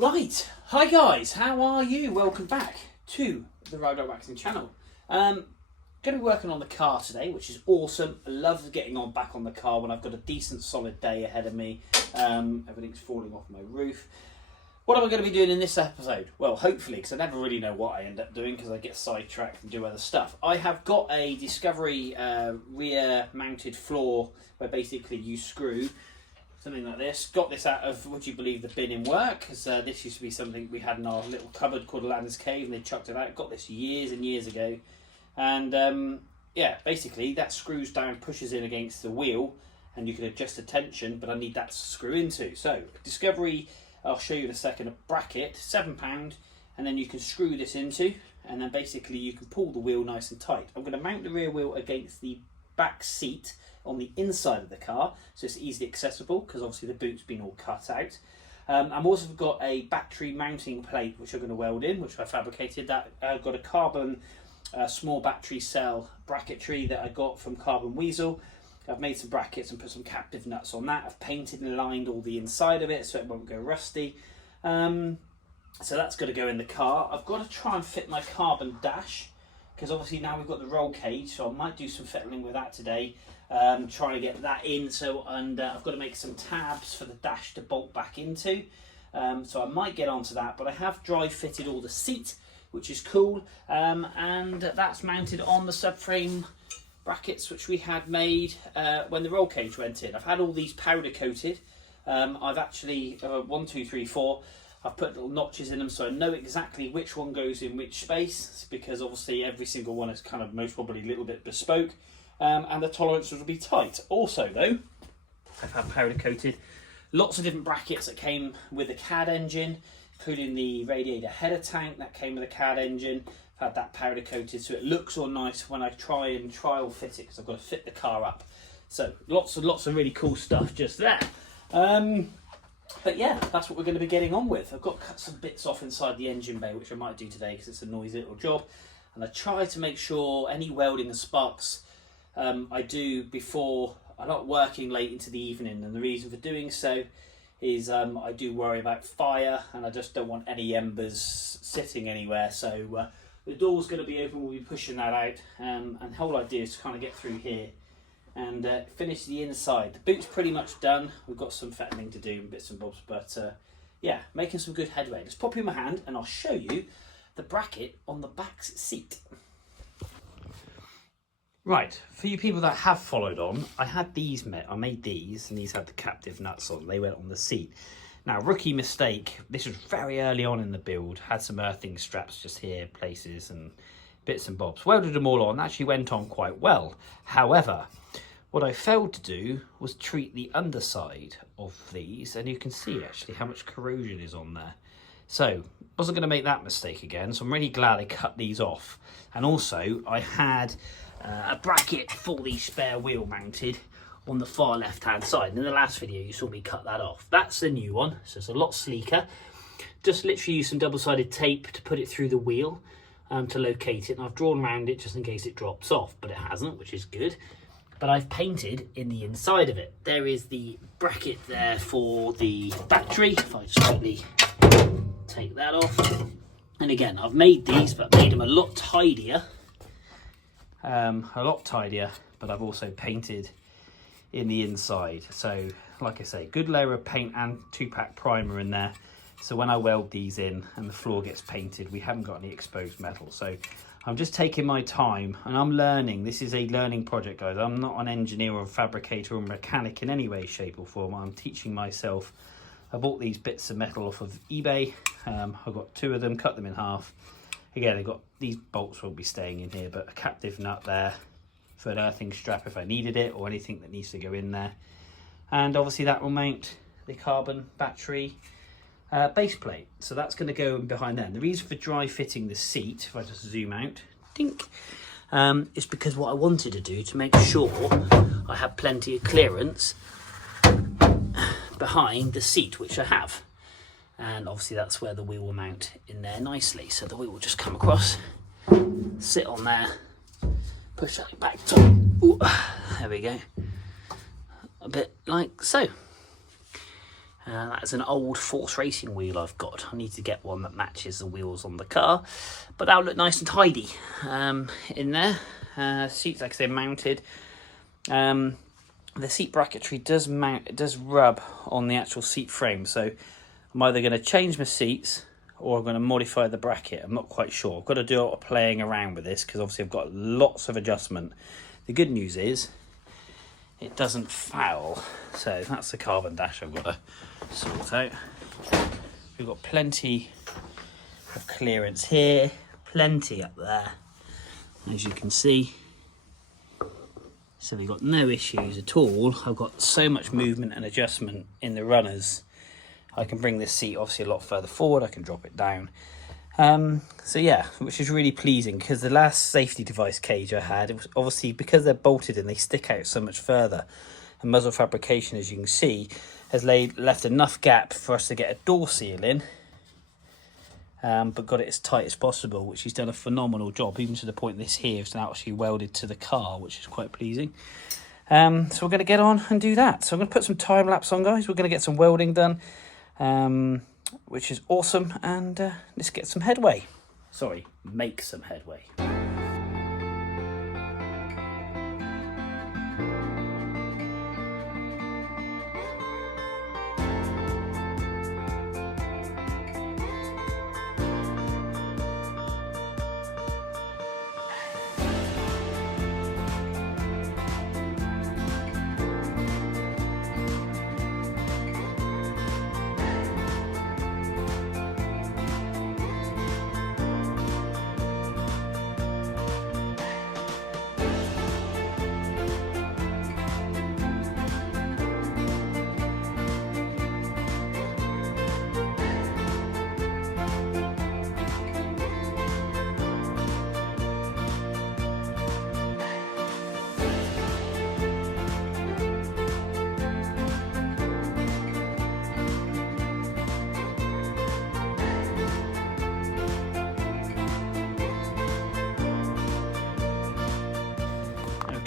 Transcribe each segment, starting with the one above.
Right, hi guys, how are you? Welcome back to the Ride Waxing channel. Going to be working on the car today, which is awesome. I love getting back on the car when I've got a decent solid day ahead of me. Everything's falling off my roof. What am I going to be doing in this episode? Well, hopefully, because I never really know what I end up doing because I get sidetracked and do other stuff. I have got a Discovery rear mounted floor where basically you screw something like this. Got this out of, would you believe, the bin in work, because this used to be something we had in our little cupboard called Aladdin's Cave, and they chucked it out. Got this years and years ago, and yeah, basically that screws down, pushes in against the wheel, and you can adjust the tension, but I need that to screw into. So Discovery, I'll show you in a second, a bracket, £7, and then you can screw this into, and then basically you can pull the wheel nice and tight. I'm going to mount the rear wheel against the back seat on the inside of the car, so it's easily accessible because obviously the boot's been all cut out. I've also got a battery mounting plate which I'm going to weld in, which I fabricated. That I've got a carbon small battery cell bracketry that I got from Carbon Weasel. I've made some brackets and put some captive nuts on that. I've painted and lined all the inside of it so it won't go rusty. So that's got to go in the car. I've got to try and fit my carbon dash, because obviously now we've got the roll cage, so I might do some fiddling with that today. Trying to get that in, so and I've got to make some tabs for the dash to bolt back into, so I might get onto that. But I have dry fitted all the seat, which is cool, and that's mounted on the subframe brackets which we had made when the roll cage went in. I've had all these powder coated. I've actually 1, 2, 3, 4. I've put little notches in them so I know exactly which one goes in which space, because obviously every single one is kind of most probably a little bit bespoke. And the tolerances will be tight. Also though, I've had powder coated lots of different brackets that came with the CAD engine, including the radiator header tank that came with the CAD engine. I've had that powder coated so it looks all nice when I try and trial fit it, because I've got to fit the car up. So lots of really cool stuff just there. But yeah, that's what we're going to be getting on with. I've got to cut some bits off inside the engine bay, which I might do today because it's a noisy little job. And I try to make sure any welding and sparks I do before. I'm not working late into the evening, and the reason for doing so is I do worry about fire, and I just don't want any embers sitting anywhere. So the door's going to be open, we'll be pushing that out, and the whole idea is to kind of get through here and finish the inside. The boot's pretty much done. We've got some fettling to do and bits and bobs, but yeah, making some good headway. Let's pop you in my hand and I'll show you the bracket on the back seat. Right, for you people that have followed on, I had these I made these, and these had the captive nuts on. They went on the seat. Now, rookie mistake, this was very early on in the build, had some earthing straps just here, places and bits and bobs. Welded them all on, actually went on quite well. However, what I failed to do was treat the underside of these, and you can see actually how much corrosion is on there. So, wasn't going to make that mistake again, so I'm really glad I cut these off. And also, I had a bracket for the spare wheel mounted on the far left hand side. In the last video you saw me cut that off. That's the new one, so it's a lot sleeker. Just literally use some double-sided tape to put it through the wheel to locate it, and I've drawn around it just in case it drops off, but it hasn't, which is good. But I've painted in the inside of it. There is the bracket there for the battery. If I just quickly take that off, and again I've made these, but made them a lot tidier. But I've also painted in the inside. So like I say, good layer of paint and 2-pack primer in there, so when I weld these in and the floor gets painted, we haven't got any exposed metal. So I'm just taking my time, and I'm learning. This is a learning project, guys. I'm not an engineer or a fabricator or a mechanic in any way, shape or form. I'm teaching myself. I bought these bits of metal off of eBay. I've got 2 of them, cut them in half. Again, I've got these bolts will be staying in here, but a captive nut there for an earthing strap if I needed it, or anything that needs to go in there. And obviously that will mount the carbon battery base plate. So that's going to go behind there. And the reason for dry fitting the seat, if I just zoom out, dink, is because what I wanted to do to make sure I have plenty of clearance behind the seat, which I have. And obviously that's where the wheel will mount in there nicely. So the wheel will just come across, sit on there, push that back top. Ooh, there we go. A bit like so. That's an old Force Racing wheel I've got. I need to get one that matches the wheels on the car, but that'll look nice and tidy in there. Seats, like I say, mounted. The seat bracketry does rub on the actual seat frame, so I'm either going to change my seats or I'm going to modify the bracket. I'm not quite sure. I've got to do a lot of playing around with this because obviously I've got lots of adjustment. The good news is it doesn't foul, so that's the carbon dash I've got to sort out. We've got plenty of clearance here, plenty up there, as you can see. So we've got no issues at all. I've got so much movement and adjustment in the runners. I can bring this seat obviously a lot further forward, I can drop it down. So yeah, which is really pleasing because the last safety device cage I had, it was obviously because they're bolted in, they stick out so much further. And muzzle fabrication, as you can see, has left enough gap for us to get a door seal in, but got it as tight as possible, which he's done a phenomenal job, even to the point this here is now actually welded to the car, which is quite pleasing. So we're going to get on and do that. So I'm going to put some time lapse on, guys. We're going to get some welding done, which is awesome, and let's get some headway. Sorry, make some headway.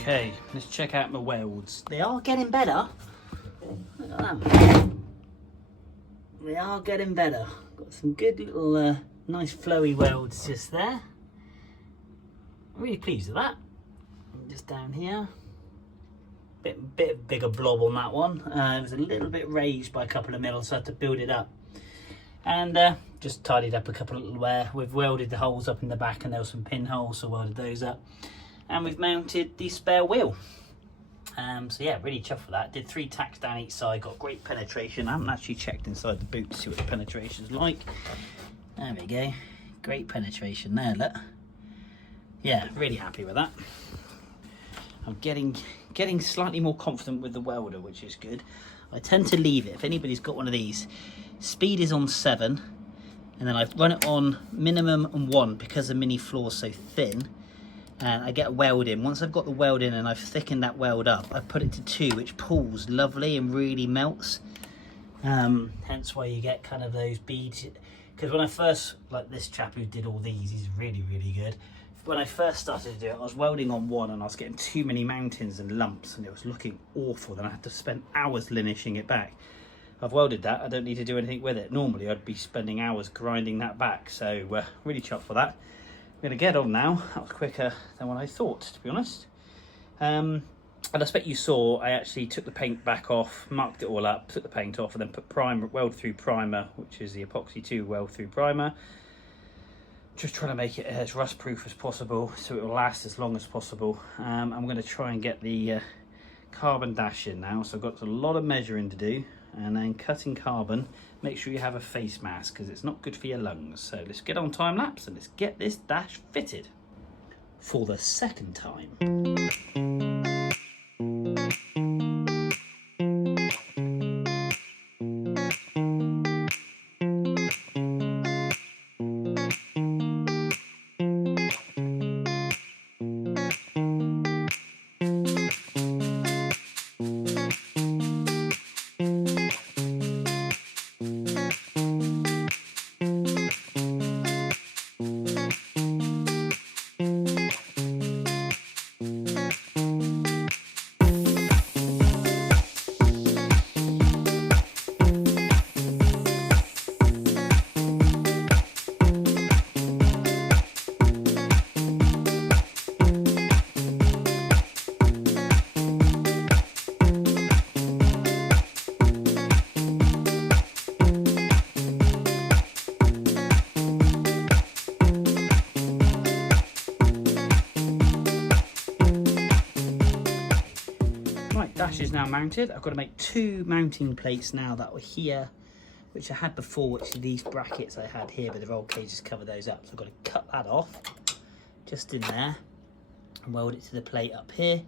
Okay, let's check out my welds. They are getting better. Look at them. They are getting better. Got some good little nice flowy welds just there. I'm really pleased with that. Just down here. Bit bigger blob on that one. It was a little bit raised by a couple of mils, so I had to build it up. And just tidied up a couple of little wear. We've welded the holes up in the back, and there were some pinholes, so welded those up. And we've mounted the spare wheel. So yeah, really chuffed for that. Did 3 tacks down each side, got great penetration. I haven't actually checked inside the boot to see what the penetration's like. There we go. Great penetration there, look. Yeah, really happy with that. I'm getting slightly more confident with the welder, which is good. I tend to leave it, if anybody's got one of these, speed is on 7, and then I've run it on minimum and 1 because the mini floor is so thin. And I get a weld in. Once I've got the weld in and I've thickened that weld up, I put it to 2, which pulls lovely and really melts. Hence why you get kind of those beads. Because when I first, like this chap who did all these, he's really, really good. When I first started to do it, I was welding on 1 and I was getting too many mountains and lumps and it was looking awful. Then I had to spend hours linishing it back. I've welded that, I don't need to do anything with it. Normally I'd be spending hours grinding that back, so really chuffed for that. I'm going to get on now. That was quicker than what I thought, to be honest. And I expect you saw I actually took the paint back off, marked it all up, took the paint off, and then put primer, weld through primer, which is the epoxy 2 weld through primer. Just trying to make it as rust proof as possible so it will last as long as possible. I'm going to try and get the carbon dash in now, so I've got a lot of measuring to do, and then cutting carbon. Make sure you have a face mask because it's not good for your lungs. So let's get on time lapse and let's get this dash fitted for the second time. dash is now mounted. I've got to make 2 mounting plates now that were here, which I had before, which are these brackets I had here, but the roll cages cover those up. So I've got to cut that off just in there and weld it to the plate up here.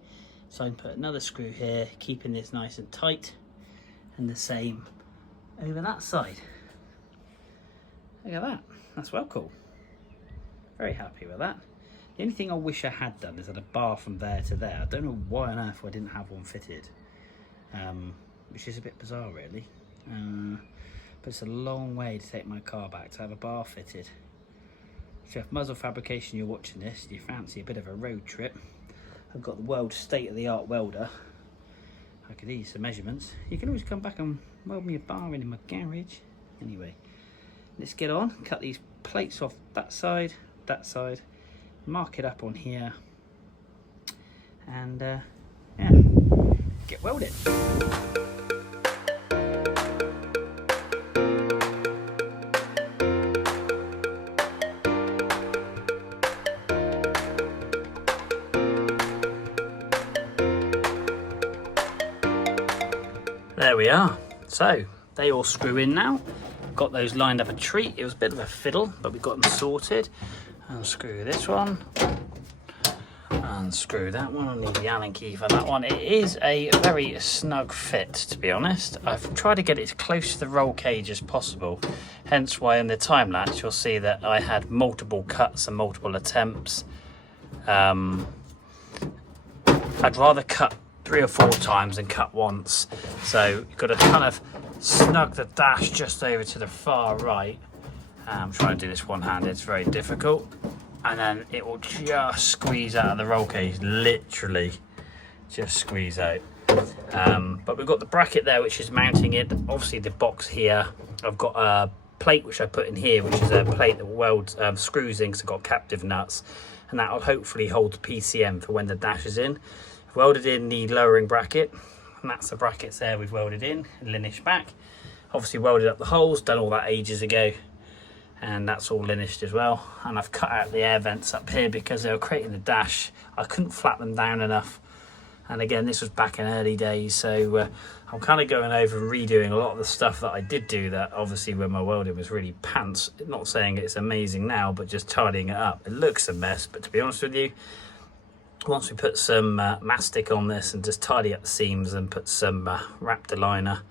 So I can put another screw here, keeping this nice and tight, and the same over that side. Look at that, that's well cool. Very happy with that. The only thing I wish I had done is add a bar from there to there. I don't know why on earth I didn't have one fitted, which is a bit bizarre really. But it's a long way to take my car back to have a bar fitted. So if Muzzle Fabrication, you're watching this, you fancy a bit of a road trip, I've got the world's state-of-the-art welder. I could use some measurements. You can always come back and weld me a bar in my garage. Anyway, let's get on, cut these plates off that side, mark it up on here, and yeah, get welded. There we are. So they all screw in now. Got those lined up a treat. It was a bit of a fiddle, but we got them sorted. Unscrew this one, unscrew that one. I need the Allen key for that one. It is a very snug fit, to be honest. I've tried to get it as close to the roll cage as possible, hence why in the time lapse you'll see that I had multiple cuts and multiple attempts. I'd rather cut 3 or 4 times than cut once, so you've got to kind of snug the dash just over to the far right. I'm trying to do this one-handed, it's very difficult, and then it will just squeeze out of the roll cage, literally just squeeze out. But we've got the bracket there which is mounting it, obviously the box here. I've got a plate which I put in here, which is a plate that welds screws in because I've got captive nuts, and that will hopefully hold the PCM for when the dash is in. I've welded in the lowering bracket, and that's the brackets there we've welded in, linished back. Obviously welded up the holes, done all that ages ago, and that's all linished as well. And I've cut out the air vents up here because they were creating the dash. I couldn't flat them down enough, and again this was back in early days, so I'm kind of going over and redoing a lot of the stuff that I did do that obviously when my welding was really pants. Not saying it's amazing now, but just tidying it up. It looks a mess, but to be honest with you, once we put some mastic on this and just tidy up the seams and put some Raptor liner,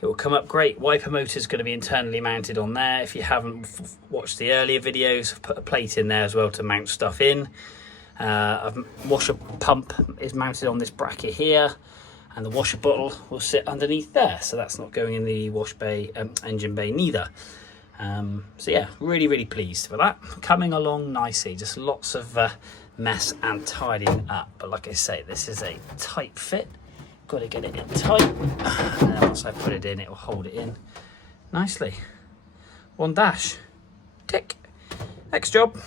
it will come up great. Wiper motor is going to be internally mounted on there. If you haven't watched the earlier videos, I've put a plate in there as well to mount stuff in. Washer pump is mounted on this bracket here, and the washer bottle will sit underneath there, so that's not going in the wash bay, engine bay neither. So yeah, really pleased with that. Coming along nicely, just lots of mess and tidying up, but like I say, this is a tight fit. Got to get it in tight, and then once I put it in, it will hold it in nicely. One dash, tick. Next job.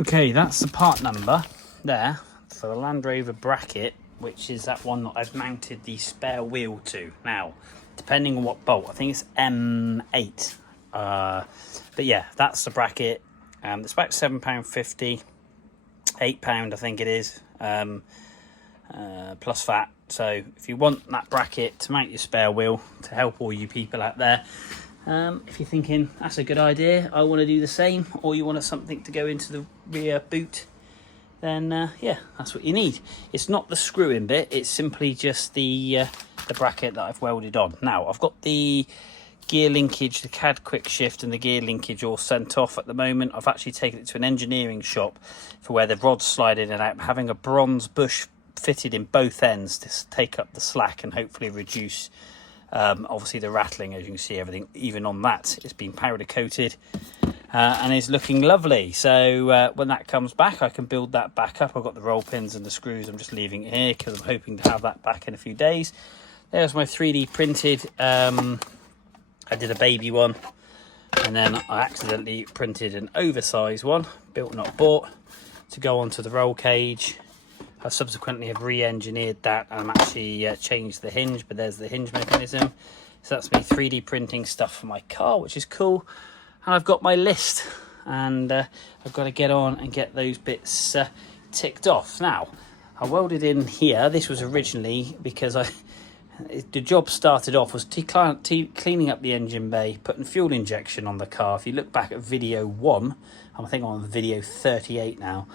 Okay, that's the part number there for the Land Rover bracket, which is that one that I've mounted the spare wheel to. Now, depending on what bolt, I think it's M8. But yeah, that's the bracket. It's about £7.50, £8 I think it is, plus VAT. So if you want that bracket to mount your spare wheel, to help all you people out there, if you're thinking that's a good idea, I want to do the same, or you want something to go into the rear boot, then yeah, that's what you need. It's not the screw-in bit, it's simply just the bracket that I've welded on. Now I've got the gear linkage, the CAD quick shift and the gear linkage all sent off at the moment. I've actually taken it to an engineering shop for where the rods slide in and out, having a bronze bush fitted in both ends to take up the slack and hopefully reduce obviously the rattling. As you can see, everything even on that it's been powder coated and is looking lovely. So when that comes back, I can build that back up. I've got the roll pins and the screws, I'm just leaving it here because I'm hoping to have that back in a few days. There's my 3D printed, I did a baby one, and then I accidentally printed an oversized one, built not bought, to go onto the roll cage. I subsequently have re-engineered that and I'm actually changed the hinge, but there's the hinge mechanism. So that's me 3D printing stuff for my car, which is cool. And I've got my list, and I've got to get on and get those bits ticked off. Now, I welded in here. This was originally because The job started off was cleaning up the engine bay, putting fuel injection on the car. If you look back at video 1, I think I'm on video 38 now,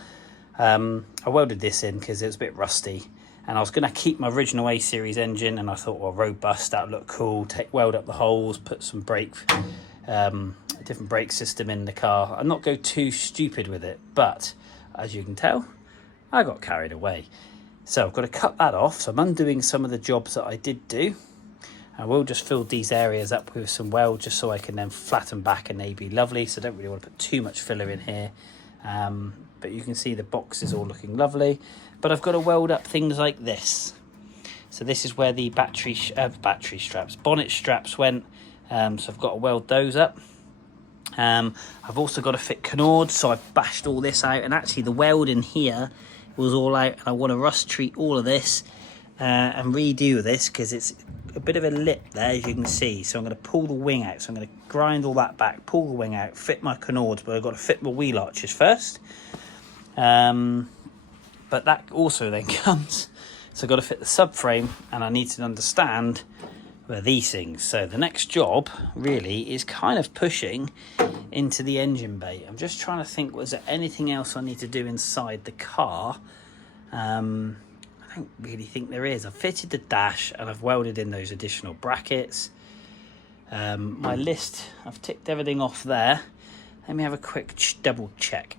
I welded this in because it was a bit rusty, and I was going to keep my original A series engine, and I thought, well, robust, that would look cool. Weld up the holes, put some a different brake system in the car and not go too stupid with it. But as you can tell, I got carried away. So I've got to cut that off. So I'm undoing some of the jobs that I did do. I will just fill these areas up with some weld just so I can then flatten back, and they'd be lovely. So I don't really want to put too much filler in here. But you can see the box is all looking lovely. But I've got to weld up things like this. So this is where the bonnet straps went. So I've got to weld those up. I've also got to fit canards, so I've bashed all this out, and actually the weld in here was all out, and I want to rust treat all of this and redo this because it's a bit of a lip there, as you can see. So I'm going to pull the wing out, so I'm going to grind all that back, pull the wing out, fit my canards, but I've got to fit my wheel arches first. But that also then comes, so I've got to fit the subframe, and I need to understand where these things. So the next job really is kind of pushing into the engine bay. I'm just trying to think, was there anything else I need to do inside the car? I don't really think there is. I've fitted the dash and I've welded in those additional brackets. My list, I've ticked everything off there. Let me have a quick double check.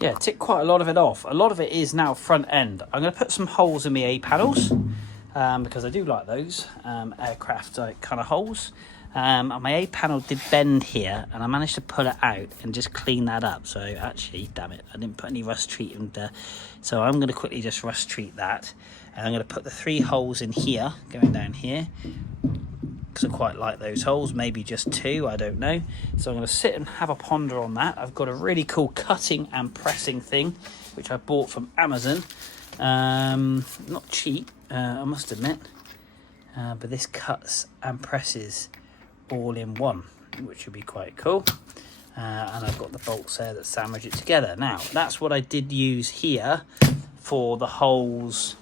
Yeah, tick quite a lot of it off. A lot of it is now front end. I'm going to put some holes in my A panels because I do like those aircraft kind of holes. And my A panel did bend here, and I managed to pull it out and just clean that up. So actually, damn it, I didn't put any rust treat in there. So I'm going to quickly just rust treat that, and I'm going to put the 3 holes in here, going down here, because I quite like those holes. Maybe just 2, I don't know. So I'm going to sit and have a ponder on that. I've got a really cool cutting and pressing thing, which I bought from Amazon. Not cheap, I must admit, but this cuts and presses all in one, which would be quite cool. And I've got the bolts there that sandwich it together. Now that's what I did use here for the holes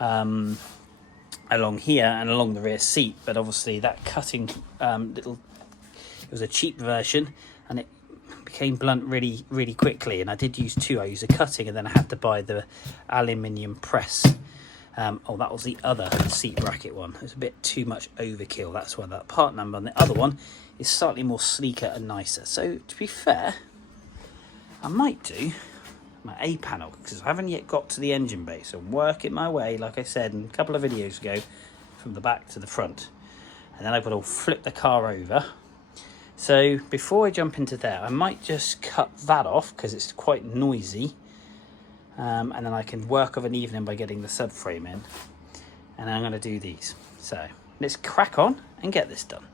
along here and along the rear seat, but obviously that cutting it was a cheap version, and it became blunt really quickly, and I did use 2. I used a cutting, and then I had to buy the aluminium press. Oh, that was the other seat bracket one. It was a bit too much overkill. That's why that part number. And the other one is slightly more sleeker and nicer. So to be fair, I might do my A panel because I haven't yet got to the engine bay. So I'm working my way, like I said in a couple of videos ago, from the back to the front. And then I've got to flip the car over. So before I jump into there, I might just cut that off because it's quite noisy. And then I can work of an evening by getting the subframe in, and I'm going to do these. So let's crack on and get this done.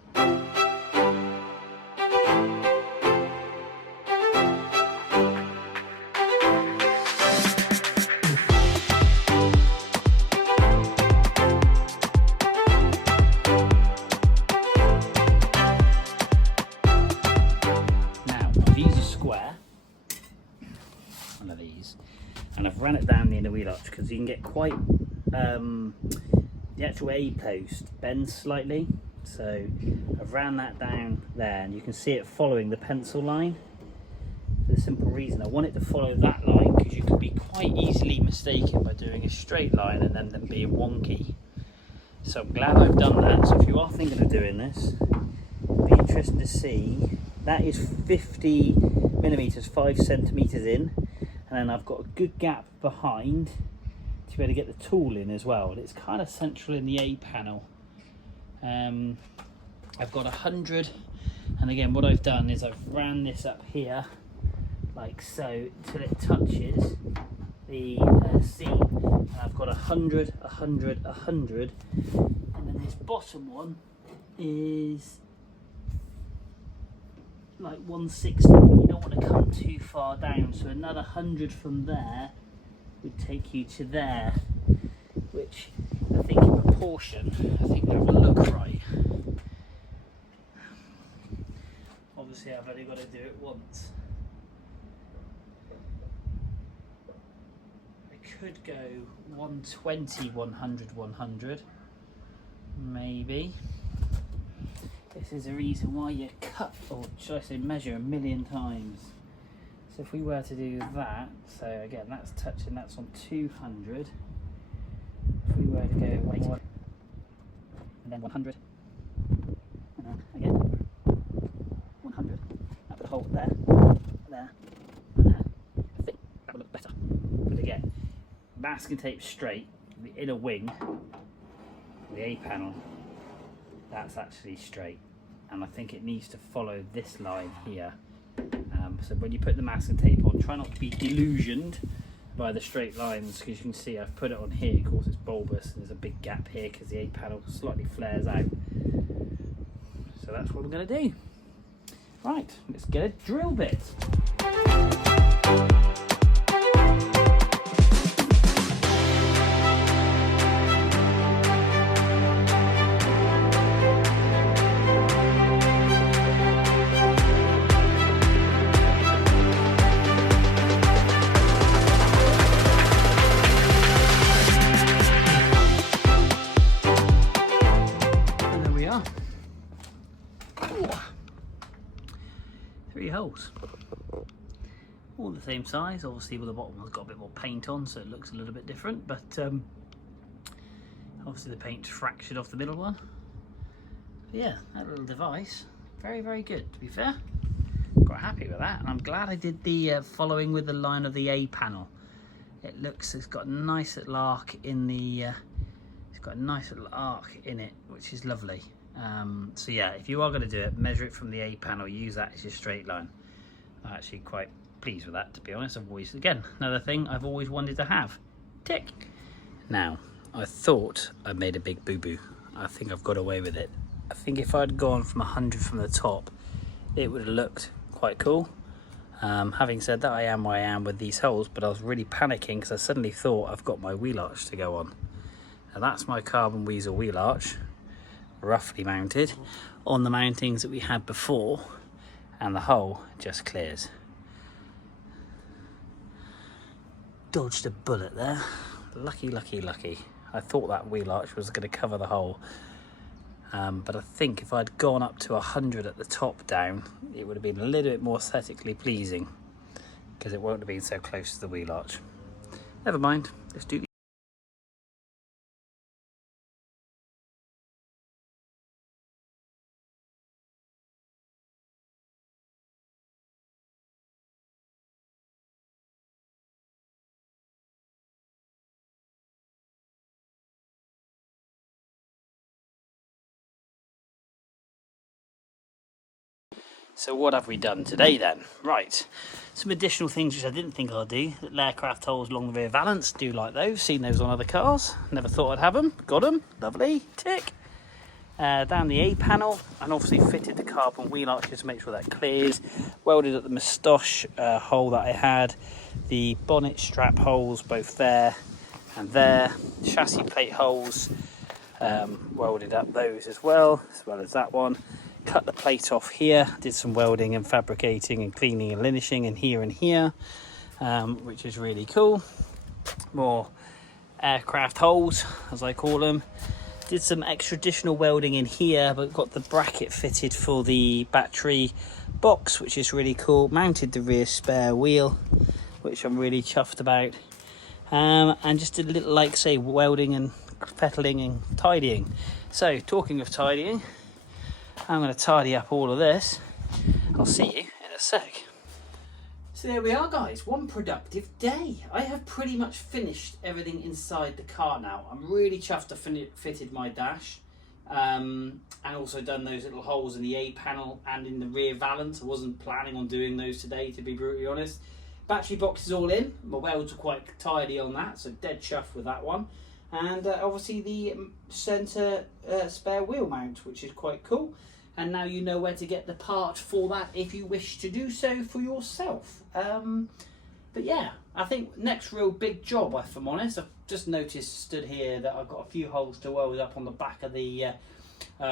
Now I've used a square, one of these, and I've ran it down the inner wheel arch because you can get quite the actual A post bends slightly, so I've ran that down there, and you can see it following the pencil line for the simple reason I want it to follow that line, because you can be quite easily mistaken by doing a straight line and then them being wonky. So I'm glad I've done that. So if you are thinking of doing this, it'll be interesting to see. That is 50 millimeters, 5 centimeters in. And then I've got a good gap behind to be able to get the tool in as well. And it's kind of central in the A panel. I've got 100, and again what I've done is I've ran this up here like so till it touches the seat, and I've got 100, 100, 100, and then this bottom one is like 160, but you don't want to come too far down, so another 100 from there would take you to there, which I think in proportion, I think that will look right. Obviously I've only got to do it once. I could go 120, 100, 100, maybe. This is the reason why you cut, or should I say measure, 1,000,000 times. So if we were to do that, so again that's touching, that's on 200. If we were to go 1, and then 100, and then again 100, I'll put a hole there, there, and there. I think that would look better. But again, masking tape straight, the inner wing, the A panel, that's actually straight, and I think it needs to follow this line here. So when you put the masking tape on, try not to be delusioned by the straight lines, because you can see I've put it on here. Of course it's bulbous and there's a big gap here because the A panel slightly flares out. So that's what we're going to do. Right, let's get a drill bit. Holes, all the same size. Obviously with the bottom one's got a bit more paint on, so it looks a little bit different, but obviously the paint's fractured off the middle one. But yeah, that little device, very, very good, to be fair. Quite happy with that, and I'm glad I did the following with the line of the A panel. It looks, it's got a nice little arc in the it's got a nice little arc in it, which is lovely. So yeah, if you are going to do it, measure it from the A panel, use that as your straight line. I'm actually quite pleased with that, to be honest. I've always, again, another thing I've always wanted to have. Tick. Now, I thought I made a big boo-boo. I think I've got away with it. I think if I'd gone from 100 from the top, it would have looked quite cool. Having said that, I am where I am with these holes, but I was really panicking because I suddenly thought I've got my wheel arch to go on. Now that's my carbon weasel wheel arch, roughly mounted on the mountings that we had before, and the hole just clears. Dodged a bullet there. Lucky, lucky, lucky. I thought that wheel arch was going to cover the hole, but I think if I'd gone up to 100 at the top down, it would have been a little bit more aesthetically pleasing, because it won't have been so close to the wheel arch. Never mind, let's do. So what have we done today then? Right, some additional things which I didn't think I'd do. Aircraft holes along the rear valance, do like those, seen those on other cars. Never thought I'd have them, got them, lovely, tick. Down the A panel, and obviously fitted the carbon wheel arches to make sure that clears. Welded at the moustache hole that I had. The bonnet strap holes, both there and there. Chassis plate holes, welded up those as well as that one. Cut the plate off here, did some welding and fabricating and cleaning and linishing in here and here, which is really cool. More aircraft holes, as I call them. Did some extra additional welding in here, but got the bracket fitted for the battery box, which is really cool. Mounted the rear spare wheel, which I'm really chuffed about. And just did a little, like say, welding and fettling and tidying. So, talking of tidying, I'm going to tidy up all of this. I'll see you in a sec. So there we are, guys, one productive day. I have pretty much finished everything inside the car now. I'm really chuffed to fitted my dash, and also done those little holes in the A panel and in the rear valance. I wasn't planning on doing those today, to be brutally honest. Battery box is all in. My welds are quite tidy on that, so dead chuffed with that one. And obviously the centre spare wheel mount, which is quite cool. And now you know where to get the part for that if you wish to do so for yourself. But yeah, I think next real big job, if I'm honest, I've just noticed, stood here, that I've got a few holes to weld up on the back of the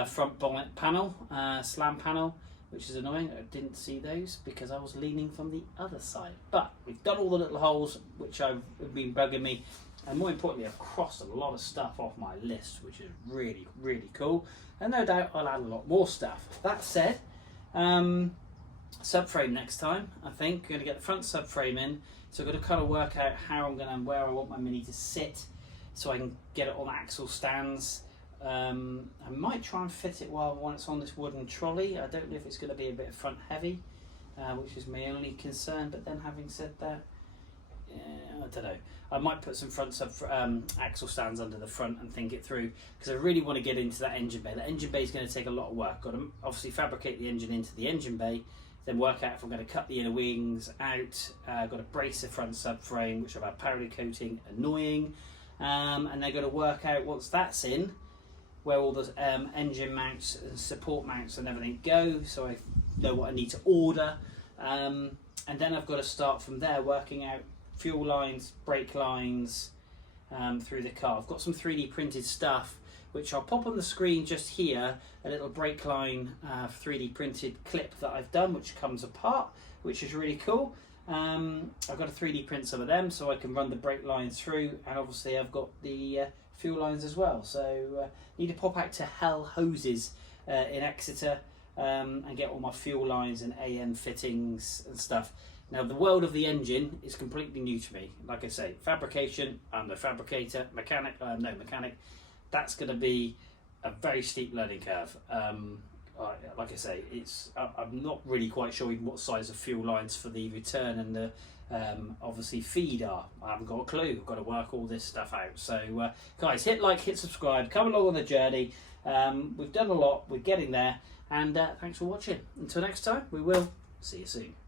front bonnet panel, slam panel, which is annoying. I didn't see those because I was leaning from the other side. But we've done all the little holes which have been bugging me. And more importantly, I've crossed a lot of stuff off my list, which is really, really cool. And no doubt I'll add a lot more stuff. That said, subframe next time, I think. I'm going to get the front subframe in. So I've got to kind of work out how I'm going to, where I want my Mini to sit so I can get it on axle stands. I might try and fit it while it's on this wooden trolley. I don't know if it's going to be a bit front heavy, which is my only concern. But then having said that, I don't know. I might put some front axle stands under the front and think it through, because I really want to get into that engine bay. The engine bay is going to take a lot of work. Got to obviously fabricate the engine into the engine bay, then work out if I'm going to cut the inner wings out. Got to brace the front subframe, which I've had powder coating, annoying, and they're going to work out once that's in where all the engine mounts and support mounts and everything go, so I know what I need to order, and then I've got to start from there working out fuel lines, brake lines through the car. I've got some 3D printed stuff which I'll pop on the screen just here, a little brake line 3D printed clip that I've done which comes apart, which is really cool. I've got to 3D print some of them so I can run the brake lines through, and obviously I've got the fuel lines as well. So need to pop out to Hell Hoses in Exeter and get all my fuel lines and AM fittings and stuff. Now the world of the engine is completely new to me. Like I say, fabrication, I'm no fabricator, mechanic, I'm no mechanic. That's going to be a very steep learning curve. Like I say, I'm not really quite sure even what size of fuel lines for the return and the obviously feed are. I haven't got a clue. I've got to work all this stuff out. So guys, hit like, hit subscribe, come along on the journey. We've done a lot, we're getting there, and thanks for watching. Until next time, we will see you soon.